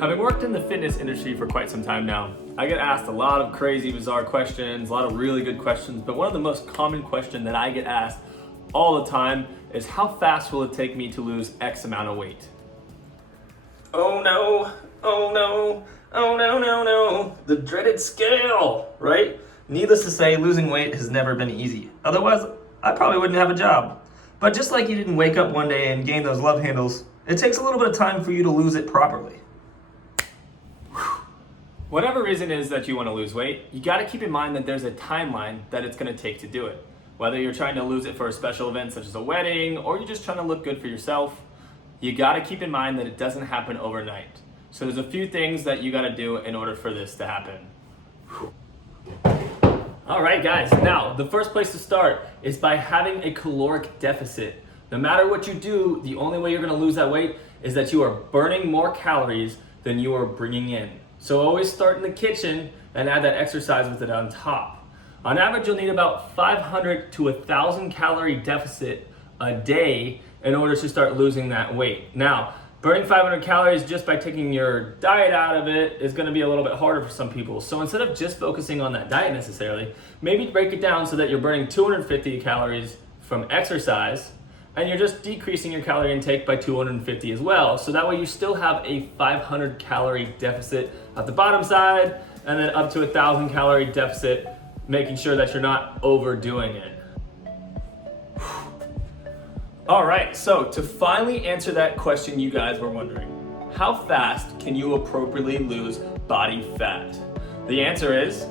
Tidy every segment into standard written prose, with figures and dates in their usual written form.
Having worked in the fitness industry for quite some time now, I get asked a lot of crazy, bizarre questions, a lot of really good questions, but one of the most common questions that I get asked all the time is how fast will it take me to lose X amount of weight? Oh no, oh no, oh no, no, no, the dreaded scale, right? Needless to say, losing weight has never been easy. Otherwise, I probably wouldn't have a job. But just like you didn't wake up one day and gain those love handles, it takes a little bit of time for you to lose it properly. Whatever reason is that you want to lose weight, you got to keep in mind that there's a timeline that it's going to take to do it. Whether you're trying to lose it for a special event such as a wedding, or you're just trying to look good for yourself, you got to keep in mind that it doesn't happen overnight. So there's a few things that you got to do in order for this to happen. All right, guys, now the first place to start is by having a caloric deficit. No matter what you do, the only way you're going to lose that weight is that you are burning more calories than you are bringing in. So always start in the kitchen and add that exercise with it on top. On average, you'll need about 500 to 1,000 calorie deficit a day in order to start losing that weight. Now, burning 500 calories just by taking your diet out of it is gonna be a little bit harder for some people. So instead of just focusing on that diet necessarily, maybe break it down so that you're burning 250 calories from exercise, and you're just decreasing your calorie intake by 250 as well. So that way you still have a 500 calorie deficit at the bottom side, and then up to 1,000 calorie deficit, making sure that you're not overdoing it. All right, so to finally answer that question you guys were wondering, how fast can you appropriately lose body fat? The answer is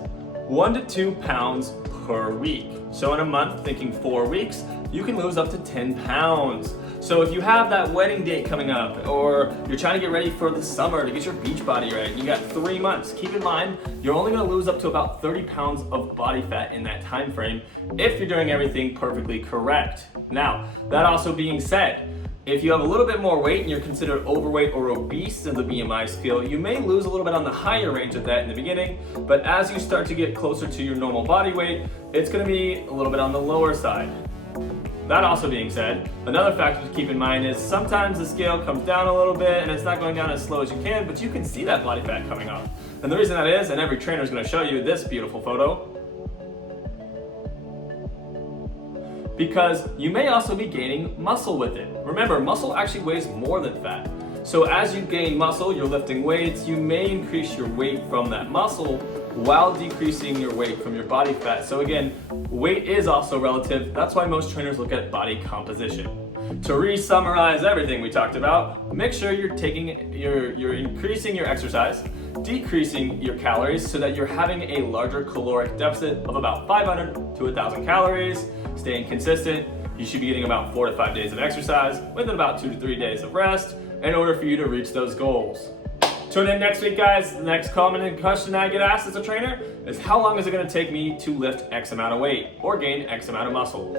1 to 2 pounds per week. So in a month, thinking 4 weeks, you can lose up to 10 pounds. So if you have that wedding date coming up, or you're trying to get ready for the summer to get your beach body right, you got 3 months, keep in mind, you're only gonna lose up to about 30 pounds of body fat in that time frame if you're doing everything perfectly correct. Now, that also being said, if you have a little bit more weight and you're considered overweight or obese in the BMI scale, you may lose a little bit on the higher range of that in the beginning, but as you start to get closer to your normal body weight, it's gonna be a little bit on the lower side. That also being said, another factor to keep in mind is sometimes the scale comes down a little bit and it's not going down as slow as you can, but you can see that body fat coming off. And the reason that is, and every trainer is gonna show you this beautiful photo, because you may also be gaining muscle with it. Remember, muscle actually weighs more than fat. So as you gain muscle, you're lifting weights, you may increase your weight from that muscle while decreasing your weight from your body fat. So again, weight is also relative. That's why most trainers look at body composition. To re-summarize everything we talked about, make sure you're increasing your exercise, decreasing your calories so that you're having a larger caloric deficit of about 500 to 1,000 calories, staying consistent. You should be getting about 4 to 5 days of exercise with about 2 to 3 days of rest in order for you to reach those goals. Tune in next week, guys. The next common question I get asked as a trainer is how long is it going to take me to lift X amount of weight or gain X amount of muscle?